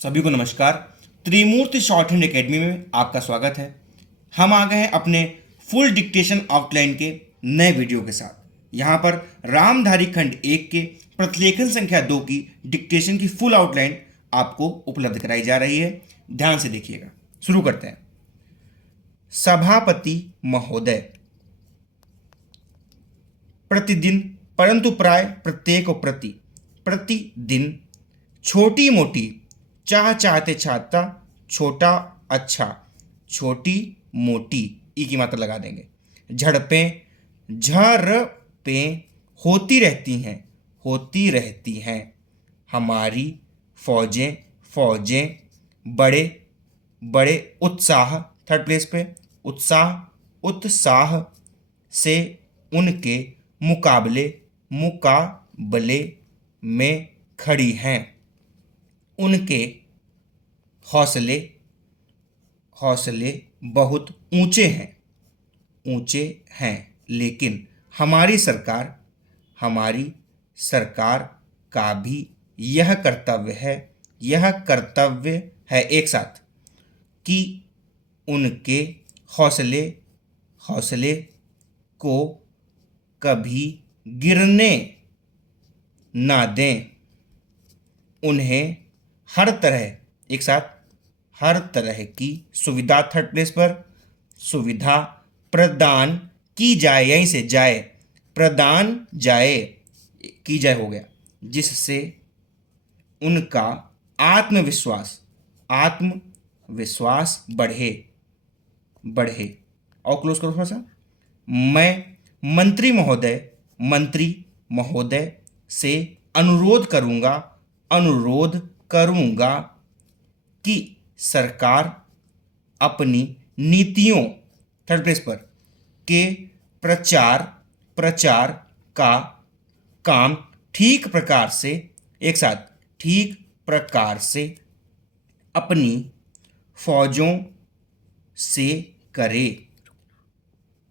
सभी को नमस्कार। त्रिमूर्ति शॉर्ट हैंड एकेडमी में आपका स्वागत है। हम आ गए हैं अपने फुल डिक्टेशन आउटलाइन के नए वीडियो के साथ। यहाँ पर रामधारी खंड 1 के प्रतिलेखन संख्या 2 की डिक्टेशन की फुल आउटलाइन आपको उपलब्ध कराई जा रही है। ध्यान से देखिएगा। शुरू करते हैं। सभापति महोदय, प्रतिदिन परंतु प्राय प्रत्येक और प्रतिदिन छोटी मोटी चाह चाहते छाता छोटा अच्छा छोटी मोटी ई की मात्रा लगा देंगे। झड़पें झड़पें होती रहती हैं। हमारी फौजें बड़े बड़े उत्साह, थर्ड प्लेस पे उत्साह से उनके मुकाबले में खड़ी हैं। उनके हौसले बहुत ऊंचे हैं, लेकिन हमारी सरकार का भी यह कर्तव्य है एक साथ कि उनके हौसले को कभी गिरने ना दें। उन्हें हर तरह की सुविधा, थर्ड प्लेस पर सुविधा प्रदान की जाए, यहीं से की जाए हो गया, जिससे उनका आत्मविश्वास बढ़े। और क्लोज करो थोड़ा सा। मैं मंत्री महोदय से अनुरोध करूंगा कि सरकार अपनी नीतियों, थर्ड प्लेस पर, के प्रचार का काम ठीक प्रकार से अपनी फौजों से करे।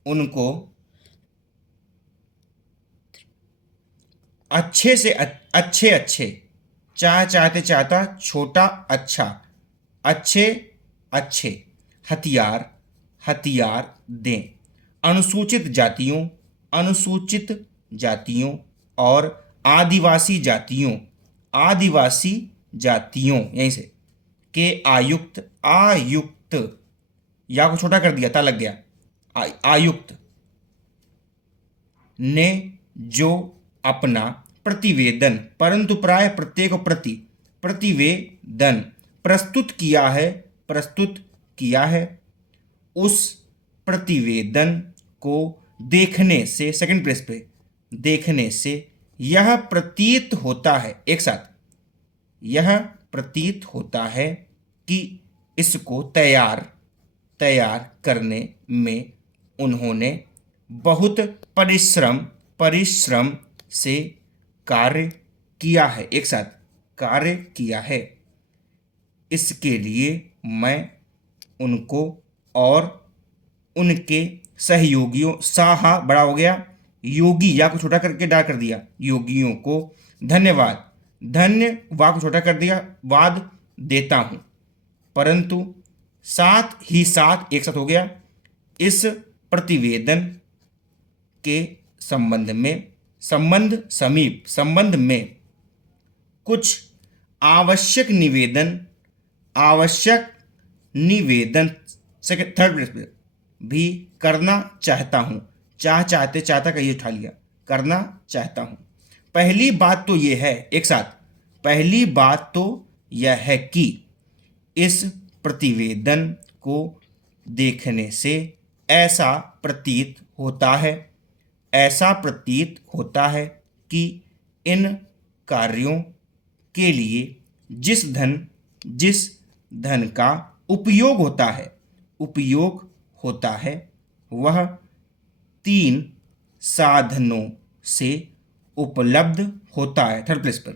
उनको अच्छे चाहते चाहता छोटा अच्छा अच्छे हथियार दें। अनुसूचित जातियों और आदिवासी जातियों यहीं से के आयुक्त या को छोटा कर दिया, ता लग गया, आयुक्त ने जो अपना प्रतिवेदन परंतु प्राय प्रत्येक प्रतिवेदन प्रस्तुत किया है, उस प्रतिवेदन को देखने से, सेकंड प्लेस पे, देखने से यह प्रतीत होता है, एक साथ, यह प्रतीत होता है कि इसको तैयार करने में उन्होंने बहुत परिश्रम से कार्य किया है, एक साथ, कार्य किया है। इसके लिए मैं उनको और उनके सहयोगियों, साहा बड़ा हो गया, योगी या को छोटा करके डा कर दिया, योगियों को धन्यवाद को छोटा कर दिया, वाद देता हूं। परंतु साथ ही साथ, एक साथ हो गया, इस प्रतिवेदन के संबंध में कुछ आवश्यक निवेदन सेकंड थर्ड प्लेस पे भी करना चाहता हूं। चाहता का ये उठा लिया, करना चाहता हूं। पहली बात तो यह है, एक साथ, पहली बात तो यह है कि इस प्रतिवेदन को देखने से ऐसा प्रतीत होता है कि इन कार्यों के लिए जिस धन का उपयोग होता है वह 3 साधनों से उपलब्ध होता है, थर्ड प्लेस पर,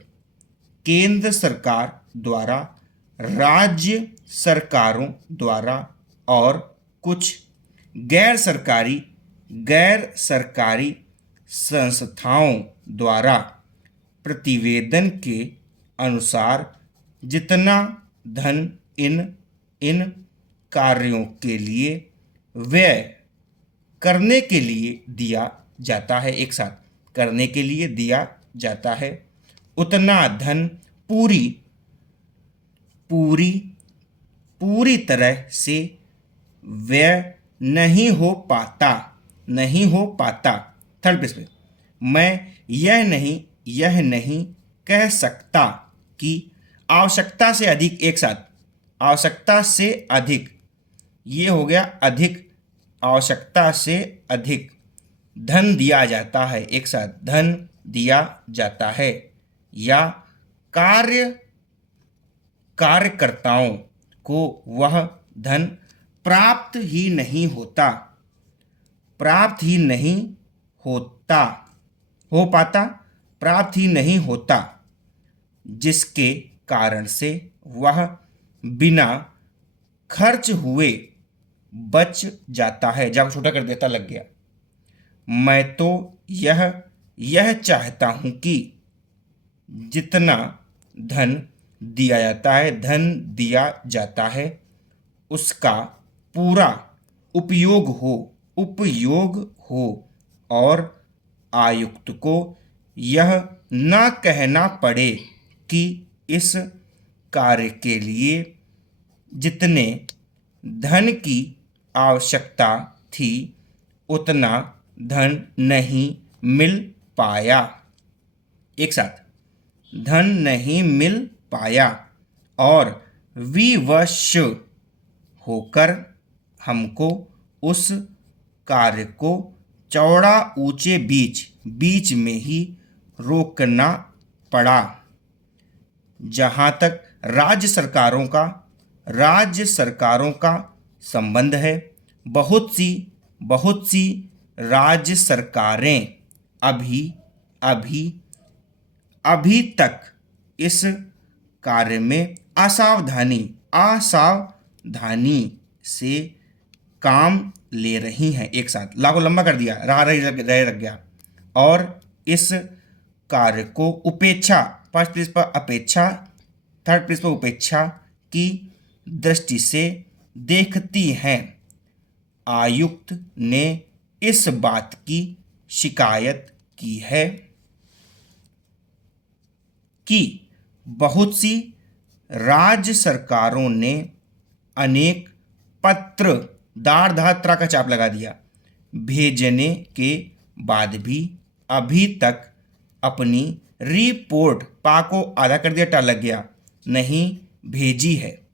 केंद्र सरकार द्वारा, राज्य सरकारों द्वारा और कुछ गैर सरकारी संस्थाओं द्वारा। प्रतिवेदन के अनुसार जितना धन इन कार्यों के लिए व्यय करने के लिए दिया जाता है। एक साथ, करने के लिए दिया जाता है। उतना धन पूरी तरह से व्यय नहीं हो पाता। थर्ड पेज पे, मैं यह नहीं कह सकता कि आवश्यकता से अधिक, एक साथ, आवश्यकता से अधिक, ये हो गया अधिक, आवश्यकता से अधिक धन दिया जाता है। एक साथ, धन दिया जाता है, या कार्यकर्ताओं को वह धन प्राप्त ही नहीं होता, जिसके कारण से वह बिना खर्च हुए बच जाता है। जब छोटा कर देता लग गया। मैं तो यह चाहता हूं कि जितना धन दिया जाता है उसका पूरा उपयोग हो और आयुक्त को यह ना कहना पड़े कि इस कार्य के लिए जितने धन की आवश्यकता थी उतना धन नहीं मिल पाया। एक साथ, धन नहीं मिल पाया और विवश होकर हमको उस कार्य को चौड़ा ऊंचे बीच में ही रोकना पड़ा। जहाँ तक राज्य सरकारों का संबंध है, बहुत सी राज्य सरकारें अभी तक इस कार्य में असावधानी से काम ले रही हैं। एक साथ, ला को लंबा कर दिया, रह गया, और इस कार्य को उपेक्षा, फर्स्ट पेज पर अपेक्षा, थर्ड पेज पर उपेक्षा की दृष्टि से देखती हैं। आयुक्त ने इस बात की शिकायत की है कि बहुत सी राज्य सरकारों ने अनेक पत्र, दार का चाप लगा दिया, भेजने के बाद भी अभी तक अपनी रिपोर्ट, पा को आधा कर दिया, टा लग गया, नहीं भेजी है।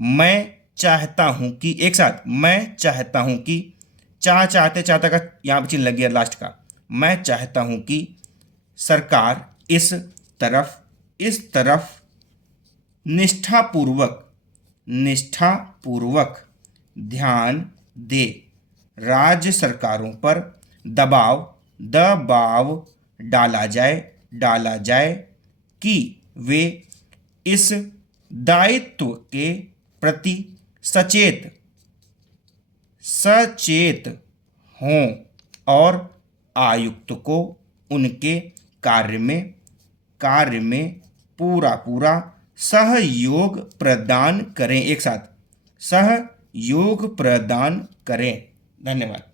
मैं चाहता हूं कि, एक साथ, मैं चाहता हूं कि, चाहता का यहाँ पे चिन्ह लग गया लास्ट का, मैं चाहता हूं कि सरकार इस तरफ निष्ठापूर्वक ध्यान दे। राज्य सरकारों पर दबाव डाला जाए कि वे इस दायित्व के प्रति सचेत हों और आयुक्त को उनके कार्य में पूरा सहयोग प्रदान करें। एक साथ, सहयोग प्रदान करें। धन्यवाद।